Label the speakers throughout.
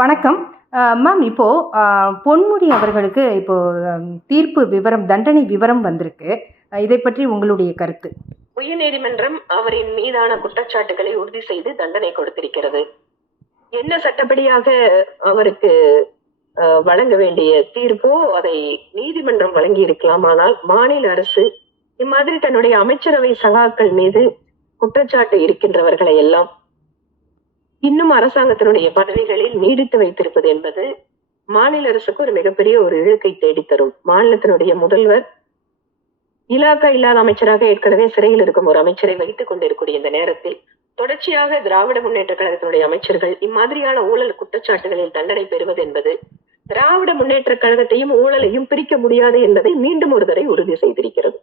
Speaker 1: வணக்கம். மேம் இப்போது பொன்முடி அவர்களுக்கு இப்போது தீர்ப்பு விவரம் தண்டனை விவரம் வந்திருக்கு. இதை பற்றி உங்களுடைய கருத்து.
Speaker 2: உயர்நீதிமன்றம் அவரின் மீதான குற்றச்சாட்டுகளை உறுதி செய்து தண்டனை கொடுத்திருக்கிறது. என்ன சட்டப்படியாக அவருக்கு வழங்க வேண்டிய தீர்ப்போ அதை நீதிமன்றம் வழங்கி இருக்கலாம் ஆனால் மாநில அரசு இம்மாதிரி தன்னுடைய அமைச்சரவை சகாக்கள் மீது குற்றச்சாட்டு இருக்கின்றவர்களை எல்லாம் இன்னும் அரசாங்கத்தினுடைய பதவிகளில் நீடித்து வைத்திருப்பது என்பது மாநில அரசுக்கு ஒரு மிகப்பெரிய ஒரு இழுக்கை தேடித்தரும். மாநிலத்தினுடைய முதல்வர் இலாக்கா இல்லாத அமைச்சராக ஏற்கனவே சிறையில் இருக்கும் ஒரு அமைச்சரை வைத்துக் கொண்டிருக்கூடிய இந்த நேரத்தில் தொடர்ச்சியாக திராவிட முன்னேற்ற கழகத்தினுடைய அமைச்சர்கள் இம்மாதிரியான ஊழல் குற்றச்சாட்டுகளில் தண்டனை பெறுவது என்பது திராவிட முன்னேற்ற கழகத்தையும் ஊழலையும் பிரிக்க முடியாது என்பதை மீண்டும் ஒரு தடவை உறுதி செய்திருக்கிறது.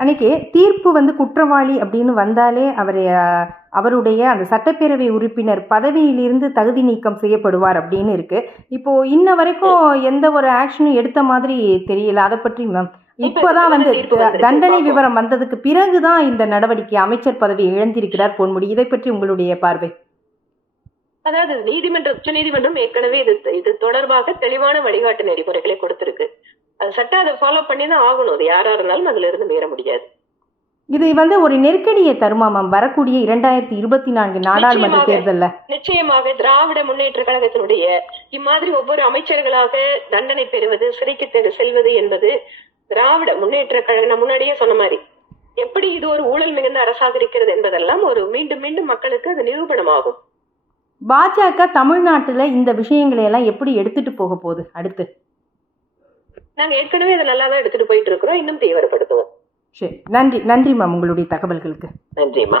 Speaker 1: அன்னைக்கு தீர்ப்பு வந்து குற்றவாளி அப்படின்னு வந்தாலே அவர் அவருடைய அந்த சட்டப்பேரவை உறுப்பினர் பதவியிலிருந்து தகுதி நீக்கம் செய்யப்படுவார் அப்படின்னு இருக்கு. இப்போ இன்ன வரைக்கும் எந்த ஒரு ஆக்ஷனும் எடுத்த மாதிரி தெரியல. அதை பற்றி மேம் இப்போதான் வந்து. தண்டனை. விவரம் வந்ததுக்கு பிறகுதான் இந்த நடவடிக்கை அமைச்சர் பதவி இழந்திருக்கிறார் பொன்முடி. இதை பற்றி உங்களுடைய பார்வை?
Speaker 2: அதாவது நீதிமன்றம் உச்ச நீதிமன்றம் ஏற்கனவே இது இது தொடர்பாக தெளிவான வழிகாட்டு நெறிமுறைகளை கொடுத்திருக்கு. அது சட்டம் அதை ஃபாலோ பண்ணி தான் ஆகணும். அது யாரா இருந்தாலும் அதுல இருந்து மீற முடியாது.
Speaker 1: இது வந்து ஒரு நெருக்கடியை தருமா மேம் வரக்கூடிய இரண்டாயிரத்தி இருபத்தி நான்கு நாடாளுமன்ற
Speaker 2: நிச்சயமாக.
Speaker 1: தேர்தல்ல.
Speaker 2: நிச்சயமாக திராவிட முன்னேற்ற கழகத்தினுடைய இம்மாதிரி ஒவ்வொரு அமைச்சர்களாக தண்டனை பெறுவது சிறைக்கு செல்வது என்பது திராவிட முன்னேற்ற கழகம் நான் முன்னாடியே சொன்ன மாதிரி எப்படி இது ஒரு ஊழல் மிகுந்த அரசாக இருக்கிறது என்பதெல்லாம் ஒரு மீண்டும் மீண்டும் மக்களுக்கு அது நிரூபணமாகும்.
Speaker 1: பாஜக தமிழ்நாட்டுல இந்த விஷயங்களை எல்லாம் எப்படி எடுத்துட்டு போக போகுது? அடுத்து.
Speaker 2: நாங்க ஏற்கனவே அதை நல்லா தான் எடுத்துட்டு போயிட்டு இருக்கிறோம் இன்னும் தீவிரப்படுத்துவோம்.
Speaker 1: சரி நன்றி நன்றி மேம் உங்களுடைய தகவல்களுக்கு.
Speaker 2: நன்றிம்மா